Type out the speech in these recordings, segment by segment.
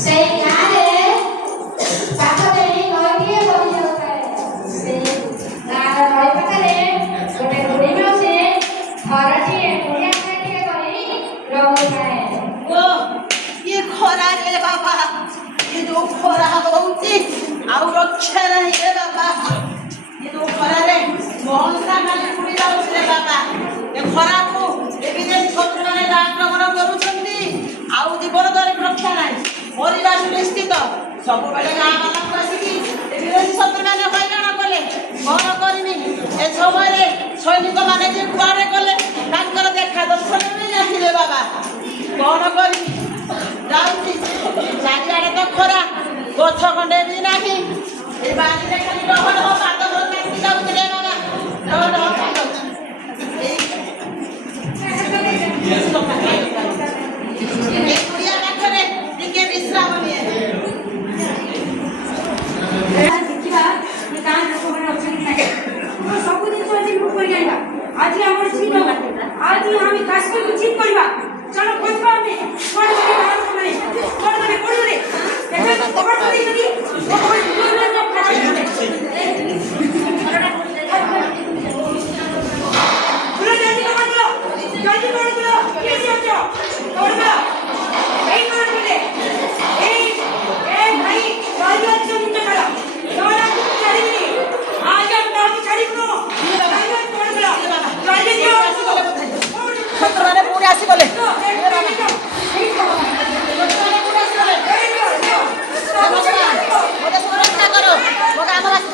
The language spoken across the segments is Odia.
ସେଇ ଗାଁରେ ପାଖରେ ନଈଟିଏ ବହି ଯାଉଥାଏ। ସେ ଗାଁର ନଈ ପାଖରେ ଗୋଟେ ବୁଢ଼ୀ ମାଉସୀ ଘରଟିଏ କୁଡ଼ିଆ ଘରଟିଏ କରି ରହୁଥାଏ। ଓ ଇଏ ଖରାରେ ବାବା ଏ ଯୋଉ ଖରା ହଉଛି ଆଉ ରକ୍ଷା ନାହିଁ ରେ ବାବା। ଏ ଯୋଉ ଖରାରେ ମହଙ୍ଗା ଖାଲି ପୁଡ଼ି ଯାଉଛି ରେ ବାବା। ଏ ଖରାକୁ ଏ ବିଦେଶୀ ଶତ୍ରୁମାନେ ଆକ୍ରମଣ କରୁଛନ୍ତି ଆଉ ଜୀବନ ଦ୍ୱାରା ରକ୍ଷା ନାହିଁ, ମରିବା ସୁନିଶ୍ଚିତ। ସବୁବେଳେ ଗାଁ ମାନଙ୍କୁ ଆସିକି ଏ ବିଦେଶୀ ଶତ୍ରୁମାନେ ହଇରାଣ କଲେ। କ'ଣ କରିବି ଏ ସମୟରେ ସୈନିକମାନେ ଯେ କୁଆଡ଼େ ଗଲେ ତାଙ୍କର ଦେଖା ଦର୍ଶନ ବି ନାହିଁ ରେ ବାବା। କ'ଣ କରିବି ଯାଉଛି ଚାରିଆଡ଼େ ତ ଖରା, ଗଛ ଖଣ୍ଡେ ବି ନାହିଁ। ଏ ବାଡ଼ିରେ ଖାଲି ଡହ ଡହ ପାଦ ଲାଗି ଯାଉଛି ରେ ବାବା, ଡହ ଡହ ପାଦ। ଏ କୁଡ଼ିଆ ପାଖରେ ଟିକେ ବିଶ୍ରାମ ନିଏ। ଦେଖିବା ଗାଁ ଲୋକମାନେ ଅଛନ୍ତି ନାହିଁ, ସବୁ ଜିନିଷ ଆଜି ଲୁଟ୍ କରି ଆଣିବା। ଆଜି ଆମର ଜିତ୍ ହବ, ଆଜି ଆମେ କାଶ୍ମୀରକୁ ଜିତ୍ କରିବା। ଚାଲ ଖୋଜିବା ଆମେ କୁଆଡ଼େ ଗଲେ ଗାଁ ଲୋକମାନେ, କୁଆଡ଼େ ଗଲେ କୋଉଠି ଗଲେ ଏବେ କବାଟ ଖୋଲିଛନ୍ତି। ଶତ୍ରୁମାନେ ପୁଣି ଆସିଗଲେ। ସୁରକ୍ଷା କର ମୋ ଗ୍ରାମବାସୀ।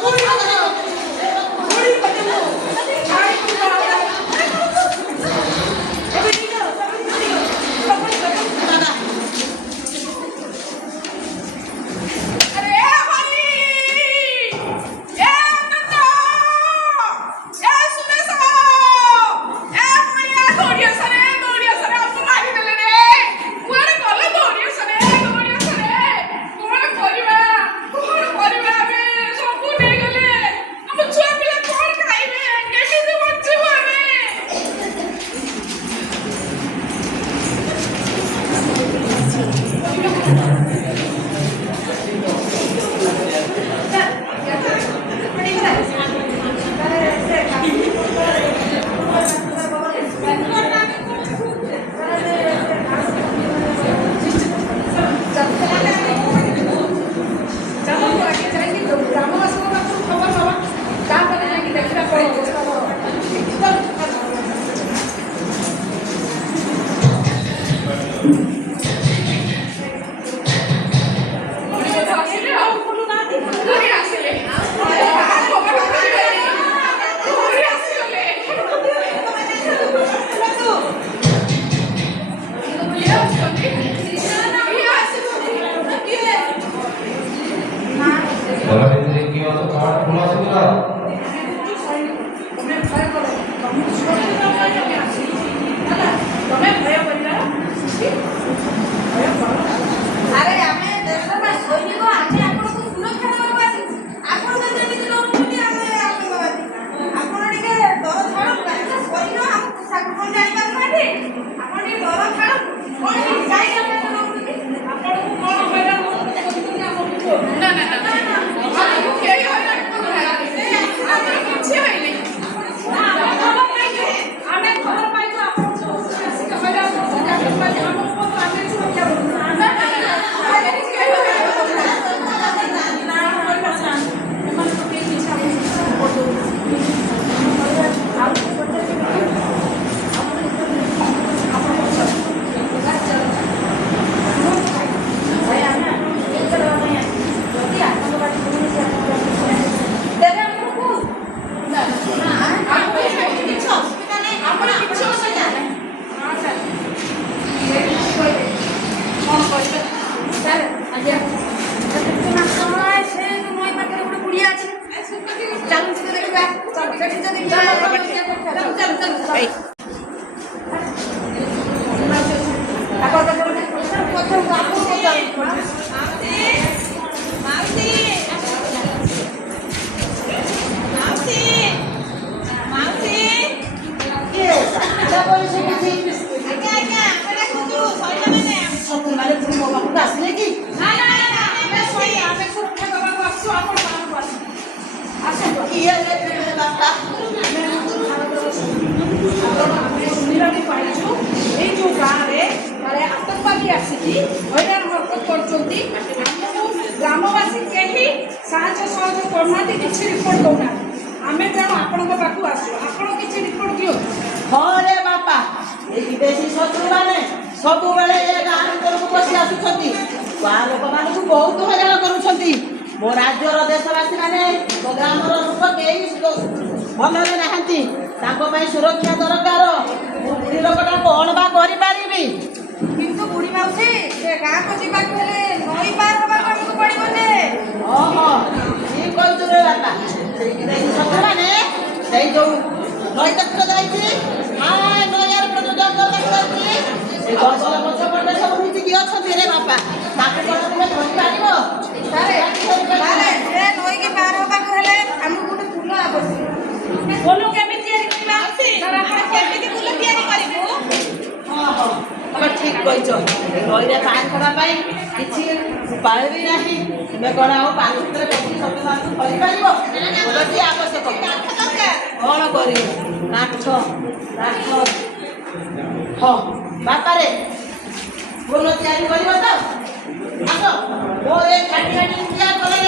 ତମେ ଭୟ କରିବାର ଯୋଉ କରୁନାହାନ୍ତି କିଛି ରିପୋର୍ଟ ଦଉନାହାନ୍ତି ଆମେ ତେଣୁ ଆପଣଙ୍କ ପାଖକୁ ଆସୁ ଆପଣ କିଛି ରିପୋର୍ଟ ଦିଅନ୍ତୁ। ହଁ ରେ ବାପା ଏଇ ବିଦେଶୀ ଶତ୍ରୁମାନେ ସବୁବେଳେ ଏ ଗାଁ ଭିତରକୁ ପଶି ଆସୁଛନ୍ତି ଗାଁ ଲୋକମାନଙ୍କୁ ବହୁତ ହଇରାଣ କରୁଛନ୍ତି। ମୋ ରାଜ୍ୟର ଦେଶବାସୀମାନେ ମୋ ଗ୍ରାମର ଲୋକ କେହି ଭଲରେ ନାହାନ୍ତି ତାଙ୍କ ପାଇଁ ସୁରକ୍ଷା ଦରକାର। ମୁଁ ବୁଢ଼ୀ ଲୋକଟା କ'ଣ ବା କରିପାରିବି? କିନ୍ତୁ ବୁଢ଼ୀ ମାଉସୀ ସେ ଗାଁକୁ ଯିବାକୁ ହେଲେ ନଈ ପାର ହେବାକୁ ଆମକୁ ପଡ଼ିବ ଯେ। ଓହୋ ଠିକ୍ କହୁଛୁ ରେ ବାପା ସେଇ ବିଦେଶୀ ଶତ୍ରୁମାନେ ସେଇ ଯୋଉ ନଈ ଦେଖ ଯାଇଛି ନଈଆର ଯୋଉ ଜଙ୍ଗଲ ଦେଖ ଯାଇଛି ସେ ଗଛର ଗଛ ପଟେ ସବୁ ମିଶିକି ଅଛନ୍ତି ରେ ବାପା ତାକୁ କ'ଣ ତୁମେ ଧରିପାରିବ? ସେ ନଈକି ପାର ହେବାକୁ ହେଲେ ଆମକୁ ଗୋଟେ ପୁଲ ଆବଶ୍ୟକ। ପୋଲ କେମିତି ତିଆରି କରିବା? ଆପଣ କେମିତି ପୁଲ ତିଆରି କରିବୁ? ହଁ ତମେ ଠିକ୍ କହିଛ ନଈରେ ପାଣି ଖରା ପାଇଁ କିଛି ଉପାୟ ବି ନାହିଁ। ତୁମେ କ'ଣ ଆଉ ପାଣି ଭିତରେ ବସି ଶତ୍ରୁମାନଙ୍କୁ ଧରିପାରିବ? ପୋଲଟି ଆବଶ୍ୟକ। କ'ଣ କରିବ? କାଠ ହଁ ବାପାରେ ପୋଲ ତିଆରି କରିବ ତ ଆସ ମୋର ଏ କାଟି ତିଆରି କଲେ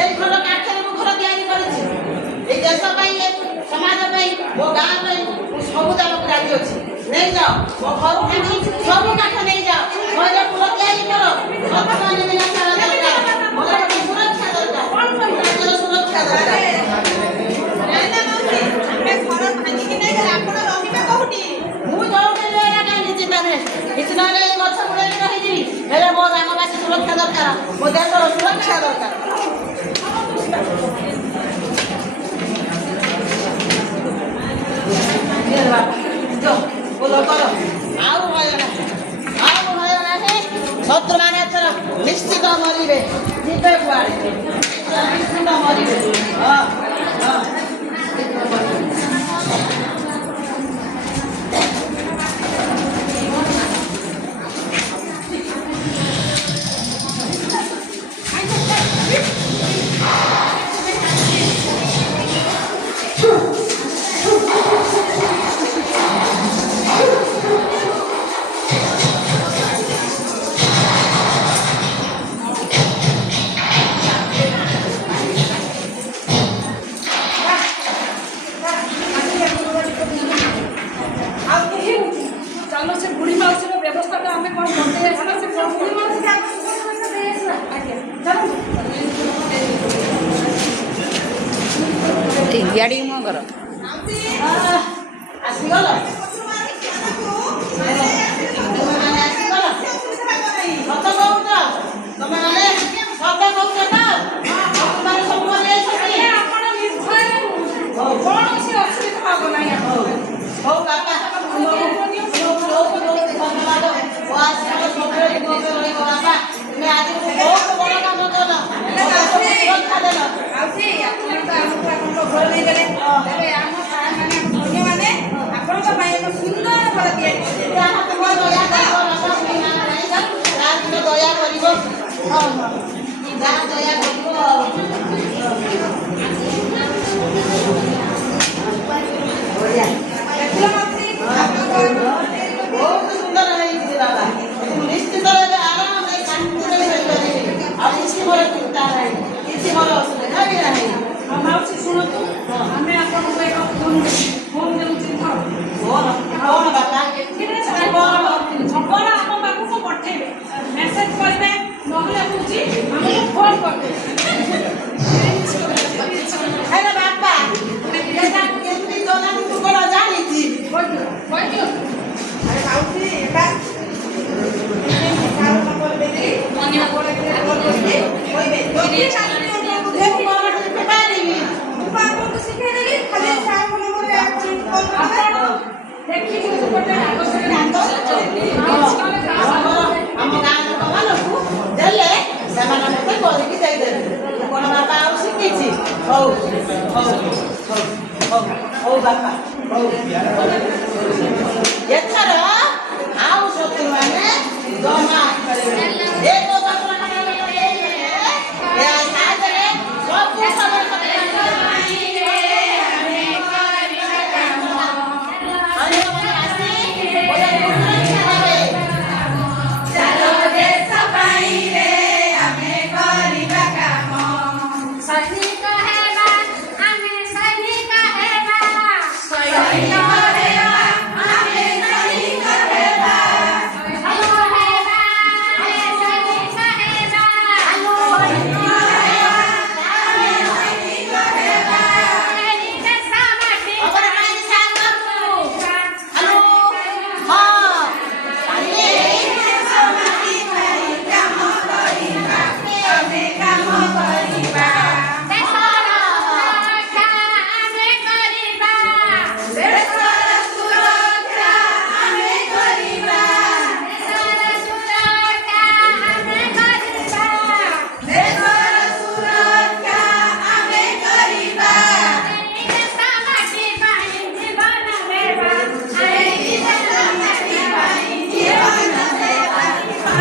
ଏଇ ଖଣ୍ଡ କାଠରେ ମୁଁ ଘର ତିଆରି କରିଛି। ଏଇ ଦେଶ ପାଇଁ ସମାଜ ପାଇଁ ମୋ ଗାଁ ପାଇଁ ମୁଁ ସବୁ ଦେବାକୁ ରାଜି ଅଛି। ନେଇଯାଅ ମୋ ଘରୁ ସବୁ କାଠ ନେଇଯାଅ ଘରେ ପୋଲ ତିଆରି କର। ଶତ୍ରୁମାନେ ବିନାଶ ହେବା ଦରକାର। ମୋର ଗୋଟେ ସୁରକ୍ଷା ଦରକାର। ରାଜ୍ୟର ସୁରକ୍ଷା ଦରକାର। ମୁଁ ଯୋଉଠି ରହିବା କାହିଁକି ଚିନ୍ତା ନାହିଁ କିଛି ନହେଲେ ଏଇ ଗଛ ମୂଳରେ ରହିଯିବି ହେଲେ ମୋ ଗ୍ରାମବାସୀ ସୁରକ୍ଷା ଦରକାର ମୋ ଦେଶର ସୁରକ୍ଷା ଦରକାର। ଆଉ ଭୟ ନାହିଁ ଶତ୍ରୁମାନେ ଏଥର ନିଶ୍ଚିତ ମରିବେ ଯିବେ କୁଆଡ଼େ ନିଶ୍ଚିତ ମରିବେ। ଚାଲ ସେ ବୁଢ଼ୀ ମାଉସୀର ବ୍ୟବସ୍ଥାଟା ଆମେ କ'ଣ କରିଦେଇ ଆସିବା। ସେ ବୁଢ଼ୀ ମାଉସୀ ଇଆଡ଼ି ମୋ ଘର ଆସିଗଲ ସତ କହୁଛ ତମେ ମାନେ ସତ କହୁଛ ତ ମାନେ ସବୁ ଆପଣ ନିର୍ଭୟରେ କୌଣସି ଅସୁବିଧା ହେବ ନାହିଁ। ହଉ ବାପା ଧନ୍ୟବାଦ ମୋ ଆଶୀର୍ବାଦ ସବୁବେଳେ ରହିବ ବାପା ତୁମେ ଆଜି ବହୁତ ବଡ଼ କାମ କଲ ସୁରକ୍ଷା ଦେଲ। ଆପଣଙ୍କ ଘର ନେଇଗଲେ ତେବେ ଆମ ସାର୍ମାନେ ଅନ୍ୟମାନେ ଆପଣଙ୍କ ପାଇଁ ଏକ ସୁନ୍ଦର ଘର ତିଆରି କରିବେ। ଯାହା ତୁମ ଦୟା କରିବ ବାପା ଯାହା ତୁମେ ଦୟା କରିବ ଯାହା ଦୟା କରିବ ବଢ଼ିଆ ବହୁତ ସୁନ୍ଦର ହେଇଛି ବାବା ନିଶ୍ଚିତ ଏବେ ଆରାମରେ ଶାନ୍ତିରେ ରହିପାରିବି ଆଉ କିଛି ମୋର ଚିନ୍ତା ନାହିଁ କିଛି ମୋର ଅସୁବିଧା ବି ନାହିଁ। ମାଉସୀ ଶୁଣନ୍ତୁ ଆମେ ଆପଣଙ୍କୁ ଏକ ଫୋନ୍ ଦେଉଛୁ କ'ଣ ବାପା ଖବର ଆମ ପାଖକୁ ପଠେଇବେ ମେସେଜ କରିବେ ନହେଲେ ହେଉଛି ଆମକୁ ଫୋନ୍ କରିଦେବେ। ହେଲେ ବାପା କେମିତି ଚଲାନ୍ତି ତୁ କ'ଣ ଜାଣିଛି? ଆମ ଗାଁ ଲୋକମାନଙ୍କୁ ଦେଲେ ସେମାନେ ମୋତେ କରିକି ଦେଇଦେବେ। କ'ଣ ବାପା ଆଉ ଶିଖିଛି? ହଉ ବାପା ହଉ ଏଥର ଆଉ ଶତ୍ରୁମାନେ ଜମା ସୈନିକ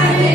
ଆମେ